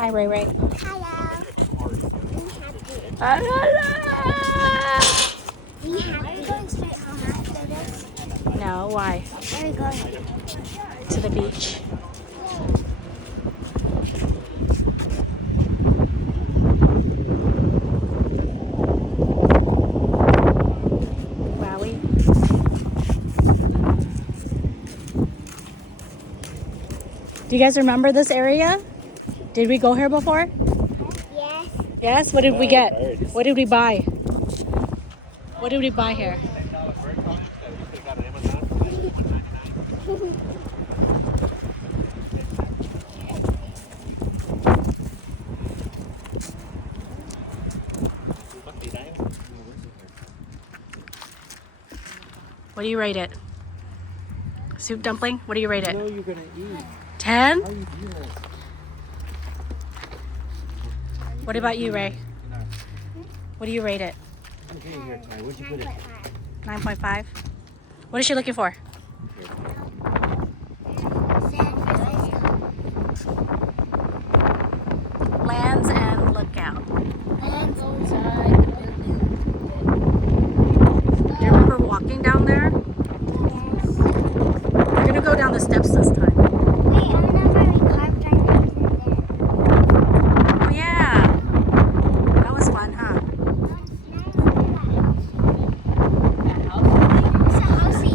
Hi, Ray Ray. Hello. We have Are you going straight home after this? No, why? Where are we going? To the beach. Wowie. Do you guys remember this area? Did we go here before? Yes. Yes? What did we get? What did we buy? What did we buy here? What do you rate it? Soup dumpling? What do you rate it? You know you're gonna eat. 10? How you do that? What about you, Ray? What do you rate it? Okay, here, Ty. Where'd you put it? 9.5? What is she looking for? Lands and lookout. Do you remember walking down there? We're gonna go down the steps this time. Wait, I remember we carved our names in there. Oh yeah. That was fun, huh? It's a housey.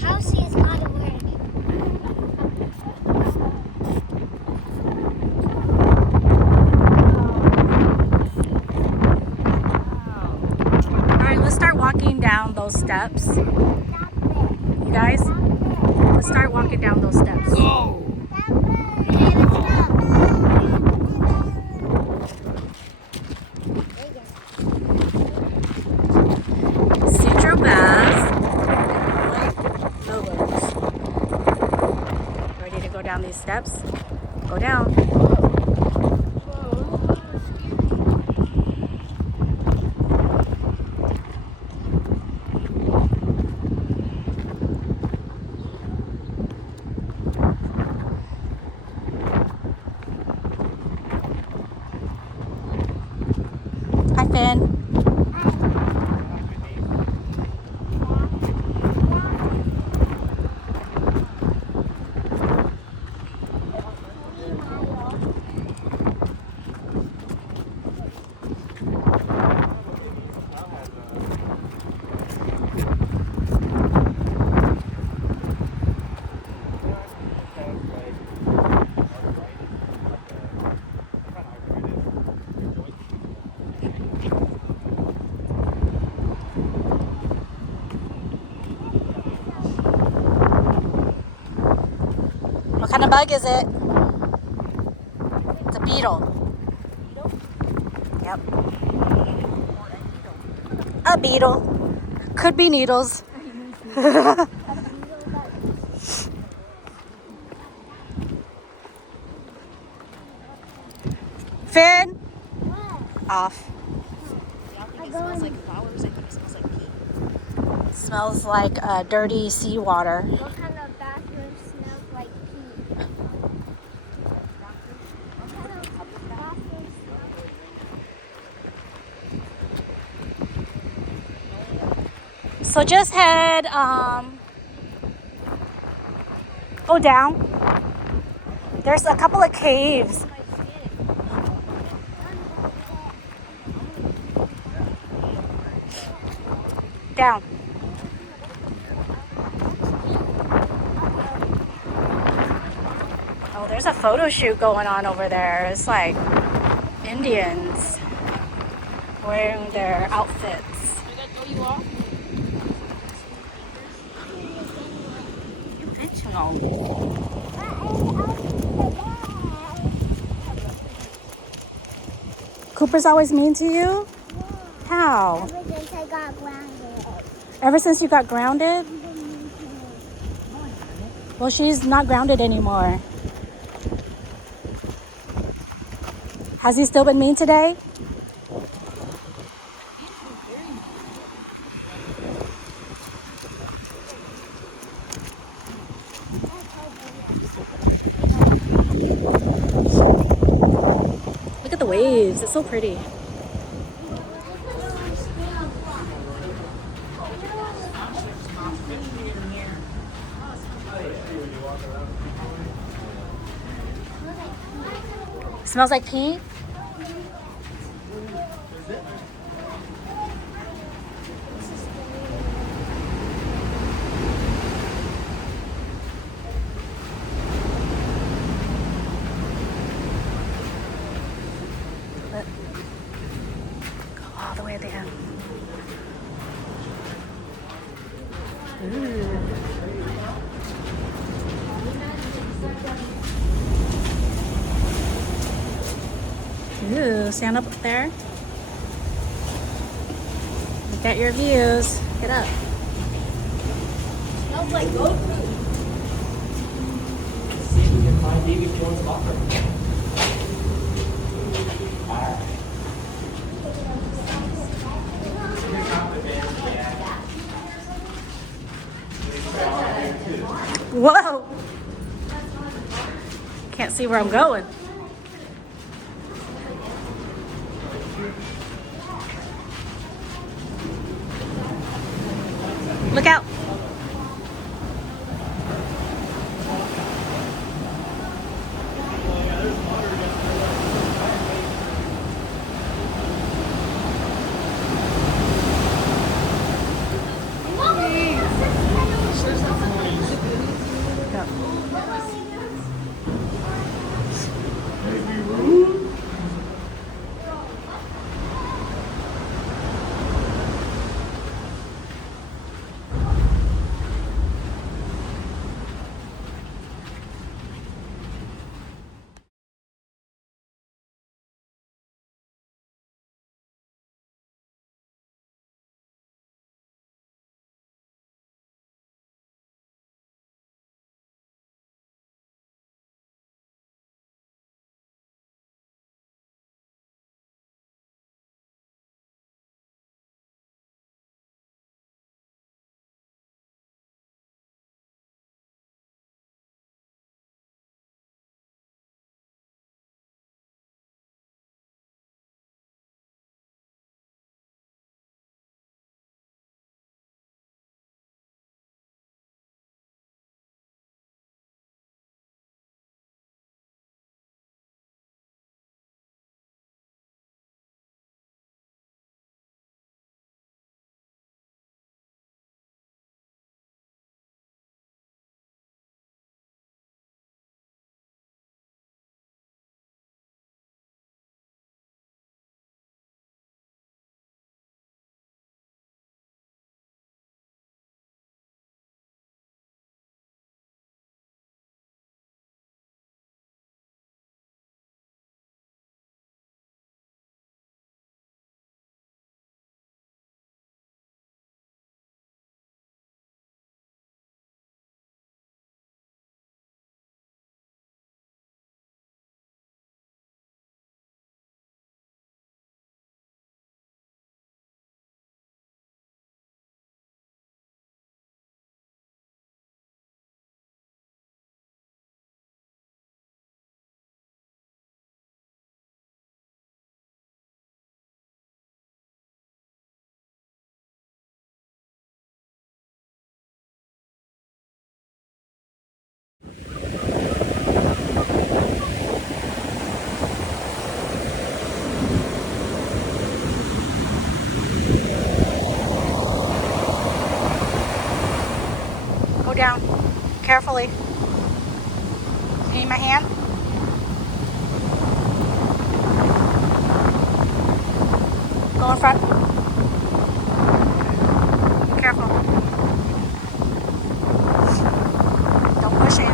Housey is not a word. Alright, let's start walking down those steps. You guys, let's start walking down those steps. Sutro baths. Ready to go down these steps? Go down. Hi, Finn. What kind of bug is it? It's a beetle. Yep. A beetle. Could be needles. Finn? Off. Smells like flowers. I think it smells like pee. It smells like dirty seawater. What kind of bathroom smells like pee? What kind of bathroom smells? So just head, go down. There's a couple of caves. Down. Oh, there's a photo shoot going on over there. It's like Indians wearing their outfits. Intentional. Cooper's always mean to you? How? Ever since I got grounded. Ever since you got grounded? Well, she's not grounded anymore. Has he still been mean today? the waves. It's so pretty. Smells like pee. Go all the way at the end. Ooh, stand up there. Look at your views. Get up. Smells like goat food. See if we can find David Jones' locker. Alright. Whoa! Can't see where I'm going. Look out. Go down. Carefully. You need my hand? Go in front. Careful. Don't push in.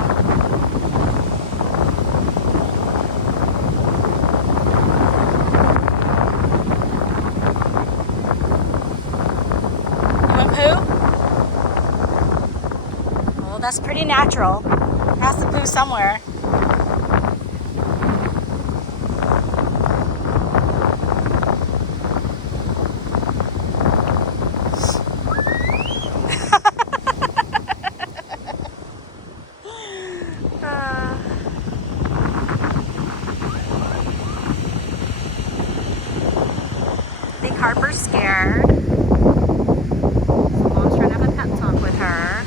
You want poo? Well, that's pretty natural. Has to poo somewhere. Harper's scared. Mom's trying to have a pep talk with her.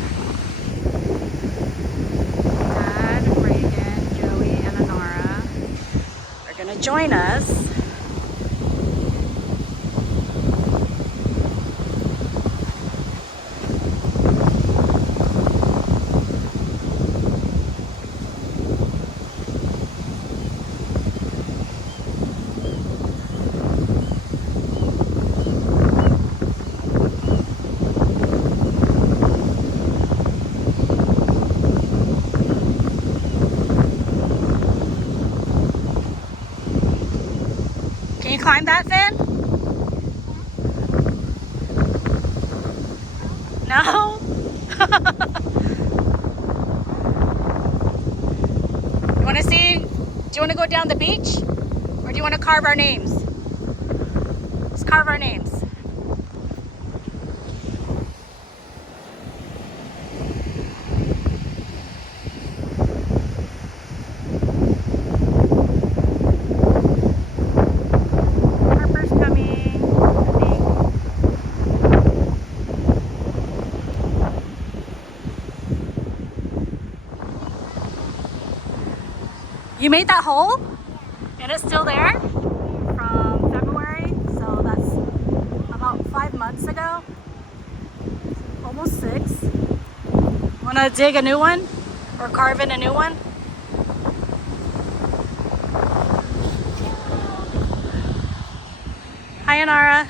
Dad, Reagan, Joey, and Anara are gonna join us. Can you climb that, Finn? No? You want to see? Do you want to go down the beach? Or do you want to carve our names? Let's carve our names. Harper's coming, I think. You made that hole? And it's still there from February, so that's about 5 months ago. Almost 6. Wanna dig a new one? Or carve in a new one? Hi, Anara.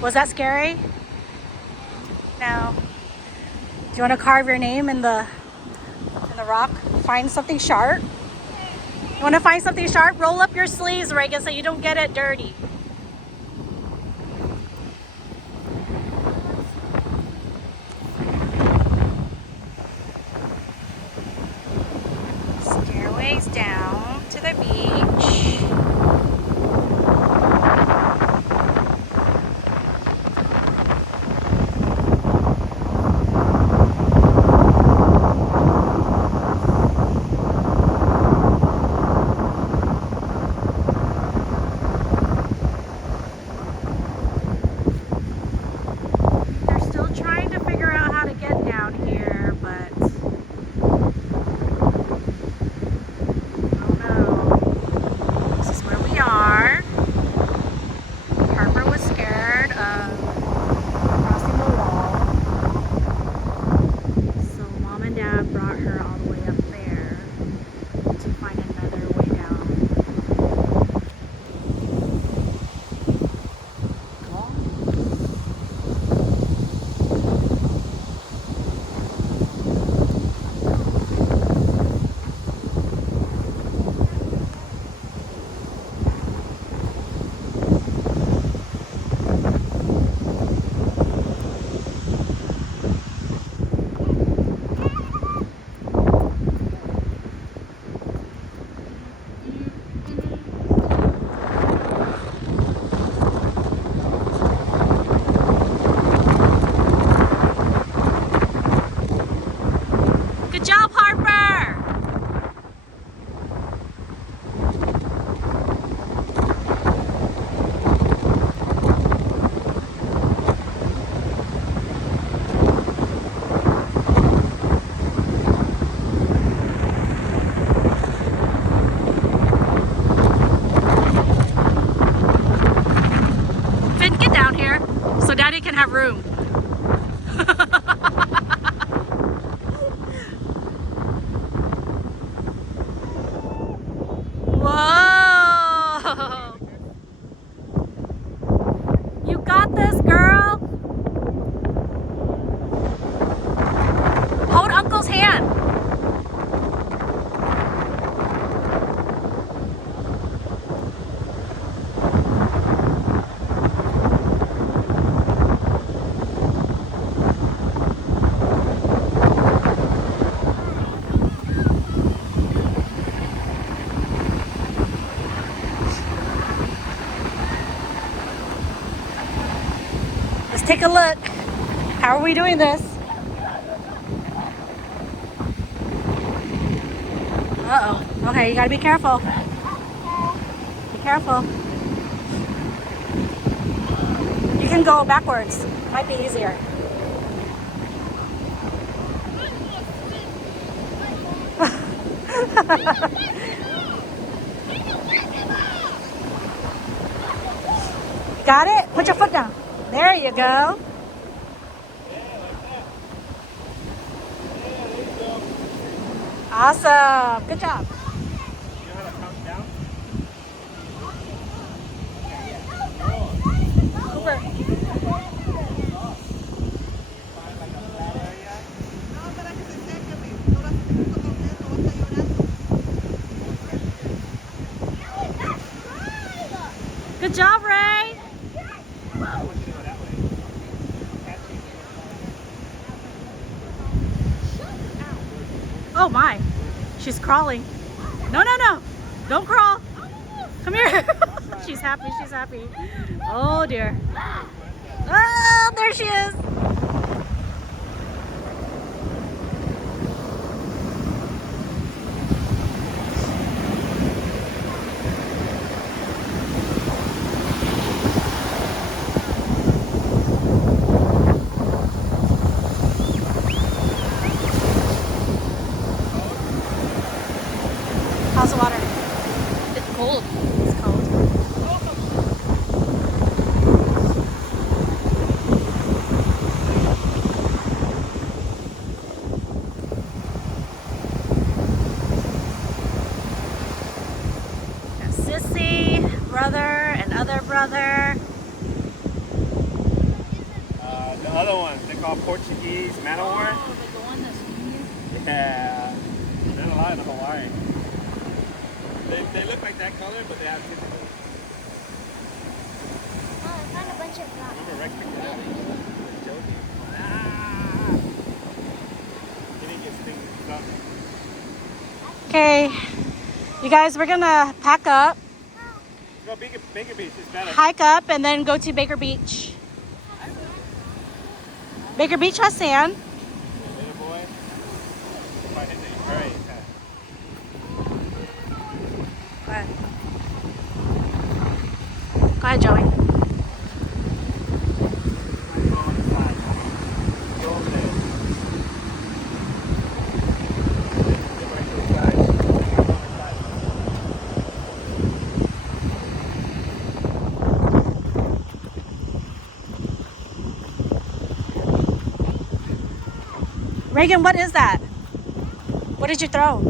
Was that scary? No. Do you want to carve your name in the rock? Find something sharp? You want to find something sharp? Roll up your sleeves, Reagan, so you don't get it dirty. Stairways down to the beach. Good job, Harper! Finn, get down here so Daddy can have room. Whoa! You got this, girl! Hold Uncle's hand. Let's take a look. How are we doing this? Uh-oh. Okay, you gotta be careful. Be careful. can go backwards. Might be easier. Got it? Put your foot down. There you go. Awesome. Good job. You know how to count down? Cooper. Good job, Ray. Oh my, she's crawling. No, no, no, don't crawl. Come here. She's happy, she's happy. Oh dear. Oh, there she is. How's the water? It's cold. It's cold. Got Sissy, brother, and other brother. The other ones, they call Portuguese man-o-war. Oh, the one that's Yeah. There's a lot in Hawaii. They look like that color, but they have different. Oh, I found a bunch of rocks. Remember Rex picked it up? Joking. Ah! He didn't get stinged up. Okay, you guys, we're gonna pack up, Go Baker Beach, it's better. hike up, and then go to Baker Beach. Baker Beach has sand. Little boy. If I hit it, hurry. Go ahead. Go ahead, Joey. Go over there. Reagan, what is that? What did you throw? A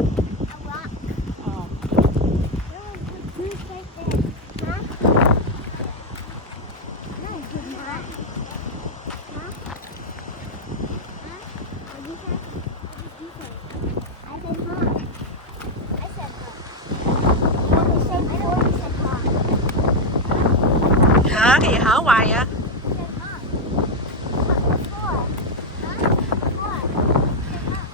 rock. Oh. There was a goose right there. Huh? No, it did not. Huh? Huh? What did you say? What did you say? I said huh. I said huh. No, they said before you said huh. Okay, how are ya? I said huh. Huh, before. Huh? Before. I said huh. Huh?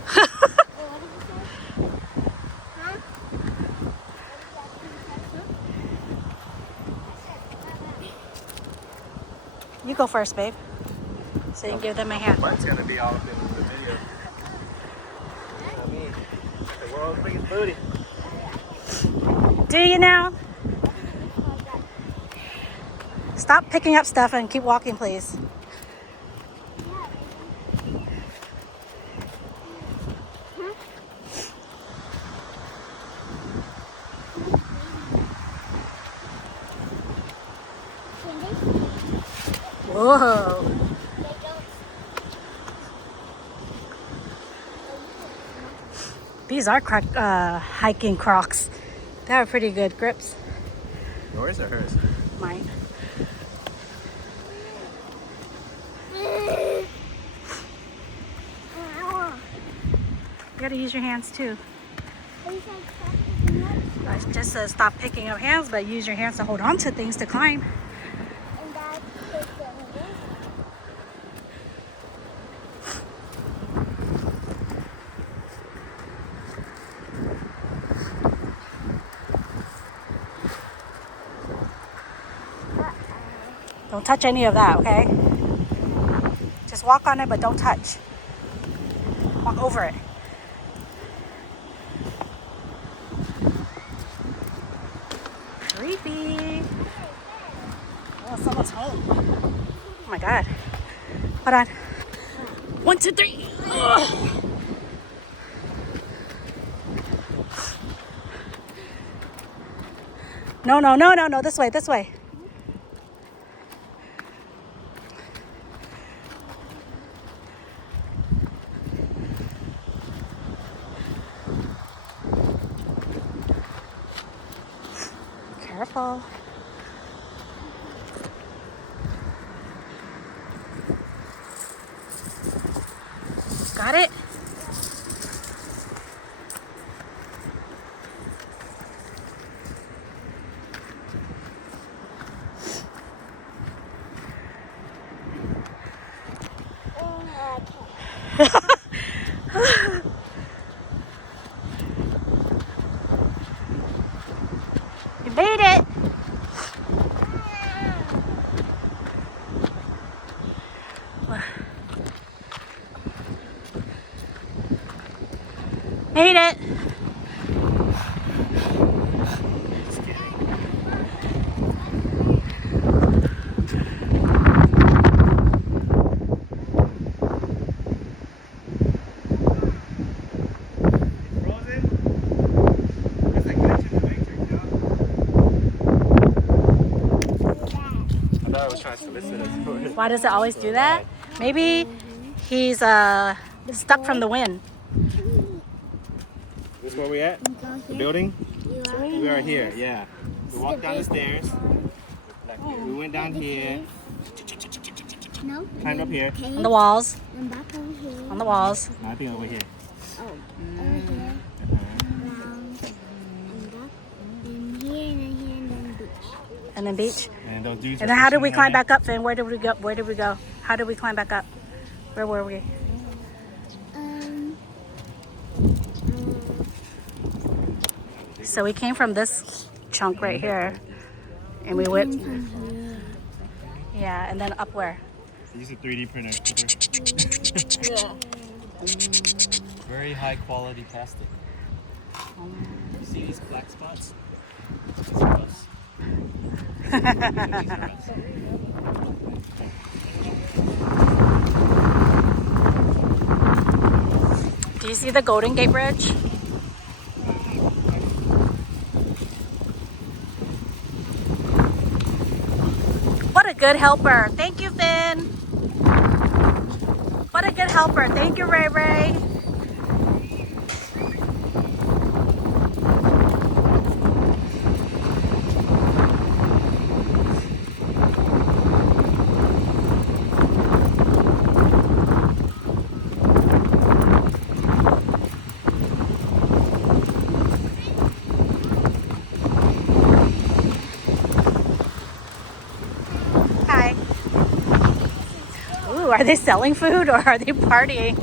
Huh? What did you say? Huh? You go first, babe. So you can give them a hand. Mine's gonna be all up in the video. Not me. The world's biggest booty. Do you now? Stop picking up stuff and keep walking, please. Whoa. These are hiking Crocs. They have pretty good grips. Yours or hers? Mine. You gotta use your hands too. It just says stop picking up hands, but use your hands to hold on to things to climb. Don't touch any of that, okay? Just walk on it, but don't touch. Walk over it. home. Oh my God. Hold on. 1, 2, 3. Ugh. No, no, no, no, no. This way, this way. Careful. Got it? You made it. Made it. Just kidding. It's frozen? That's like glitch in the matrix, y'all. I thought I was trying to solicit us for it. Why does it always do that? Maybe he's stuck from the wind. This where we at? The building? We are here, yeah. We walked down the stairs. We went down here. No. Climbed up here. On the walls. And back over here. On the walls. No, I think over here. Oh, over here. Around. And up. Then here and then here and then beach. And then beach. And those dudes. And then how did we climb back up, Finn? Where did we go? Where did we go? How did we climb back up? Where were we? So we came from this chunk right here. And we went. Yeah, and then up where? Use a 3D printer. Very high quality plastic. You see these black spots? These are us. These are us. Do you see the Golden Gate Bridge? What a good helper. Thank you, Finn. What a good helper. Thank you, Ray Ray. Hi. Ooh, are they selling food or are they partying?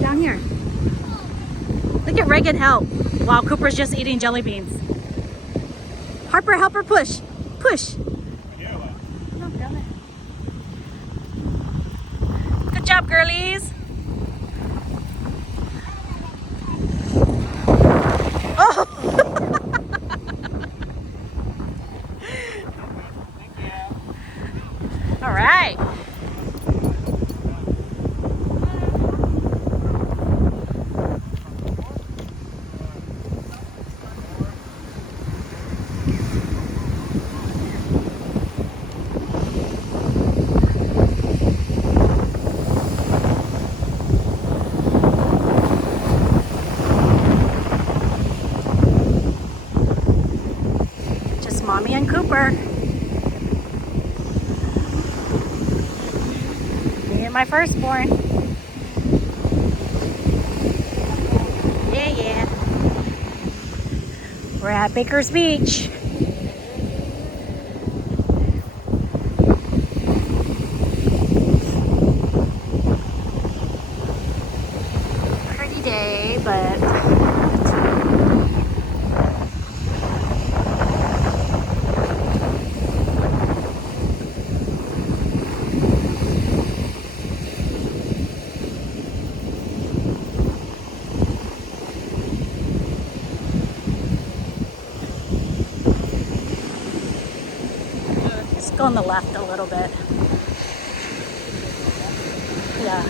Down here. Look at Reagan help while Cooper's just eating jelly beans. Harper, help her push. Push. Here or what? No, down there. Good job, girlies. Oh! All right. Just Mommy and Cooper. Me and my firstborn. Yeah, yeah. We're at Baker's Beach. go on the left a little bit. Yeah.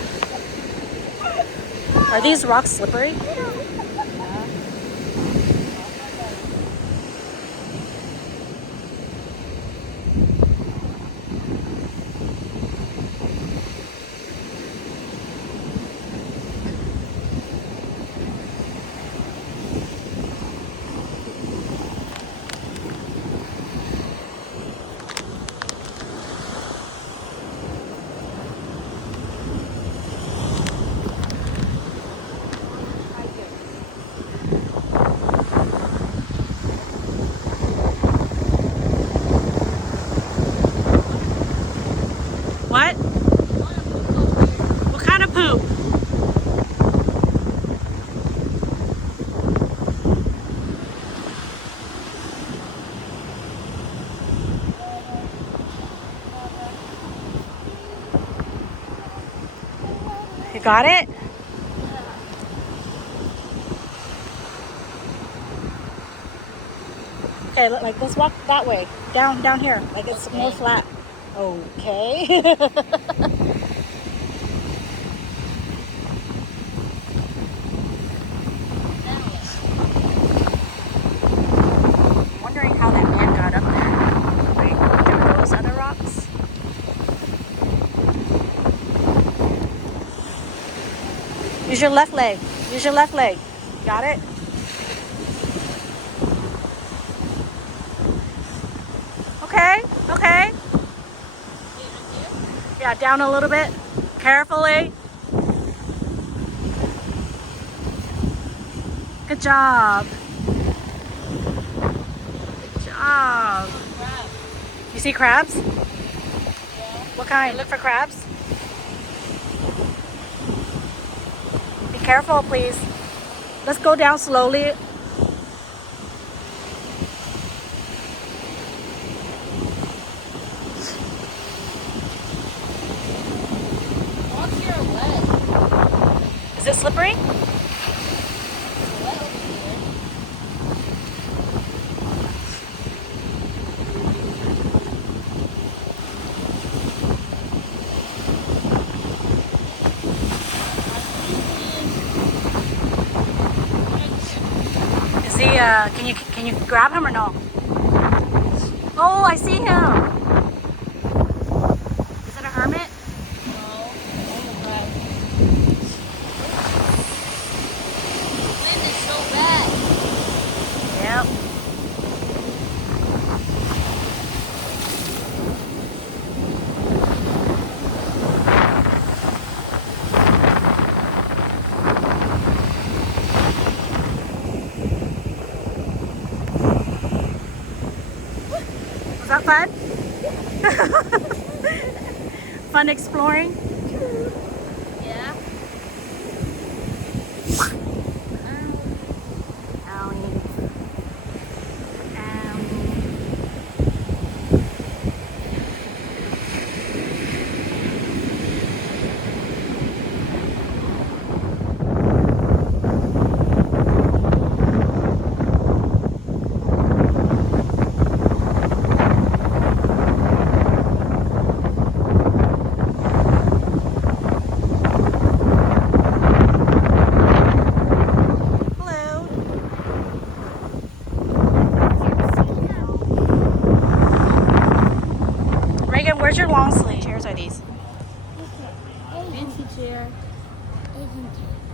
Are these rocks slippery? What? What kind of poop? You got it? Okay, like let's walk that way. Down here. Like it's more flat. Okay. Wondering how that man got up there. Like through those other rocks. Use your left leg. Use your left leg. Got it? Okay, okay. Yeah, down a little bit. Carefully. Good job. Good job. You see crabs? Yeah. What kind? Look for crabs. Be careful, please. Let's go down slowly. Rocks here are wet. Is it slippery? Wet over here. Is he? Can you grab him or no? Oh, I see him. Is it a hermit? No. Oh my god. Wind is so bad. Yep. Was that fun? Fun exploring? Yeah. Owie. Owie. Hello. Reagan, where's your long sleeve? Chairs are these? Fancy chair.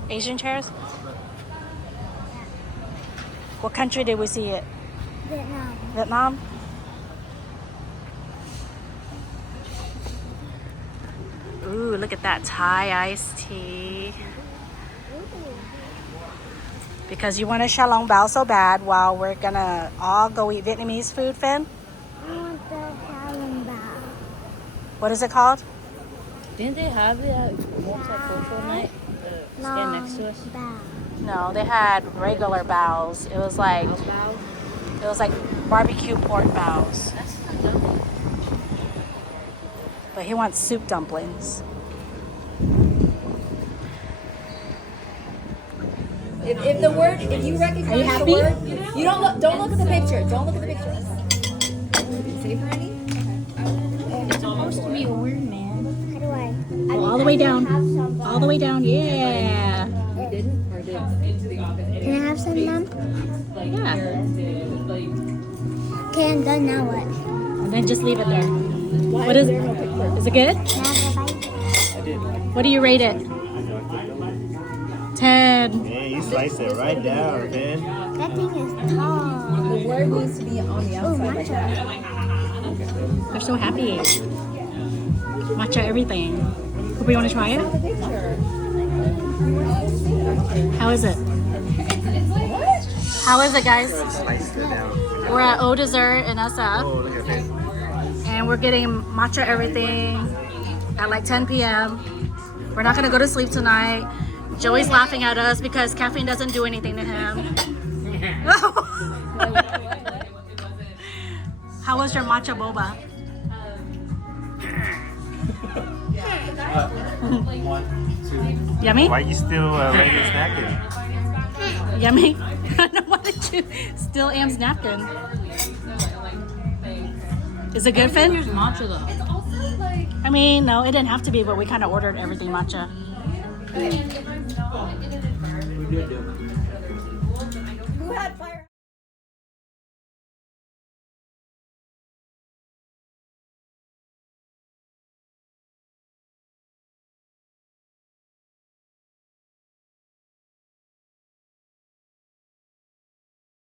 Asian chairs? What country did we see it? Vietnam. Vietnam? Ooh, look at that Thai iced tea. Because you want a xiaolong bao so bad, while we're gonna all go eat Vietnamese food, Finn? I want the Shaolin Bao. What is it called? Didn't they have it at multicultural night? The stand next to us? Bao. No, they had regular baos. It was like barbecue pork baos. That's not dumb. But he wants soup dumplings. If the word, if you recognize the word, you don't look at the picture. Don't look at the picture. Say for any? the way down. Have some. All the way down. Yeah. Can I have some, Mom? Yeah. Okay, I'm done. Now what? And then just leave it there. What is it? Is it good? Can I have a bite? What do you rate it? 10. Man, you slice it right down, man. That thing is tall. The word needs to be on the Oh, outside like that. matcha. They're so happy. Matcha everything. Hope you want to try it? The picture. How is it? How is it, guys? Slice it down. We're at O Dessert in SF. Oh, look at that. And we're getting matcha everything at like 10 p.m. We're not gonna go to sleep tonight. Joey's laughing at us because caffeine doesn't do anything to him. How was your matcha boba? Yummy? Why you still regular snacking? Yummy? I don't know why did you still Am's napkin. Is it good, Finn? Here's matcha though. I mean, no, it didn't have to be, but we kind of ordered everything matcha. Who had fire?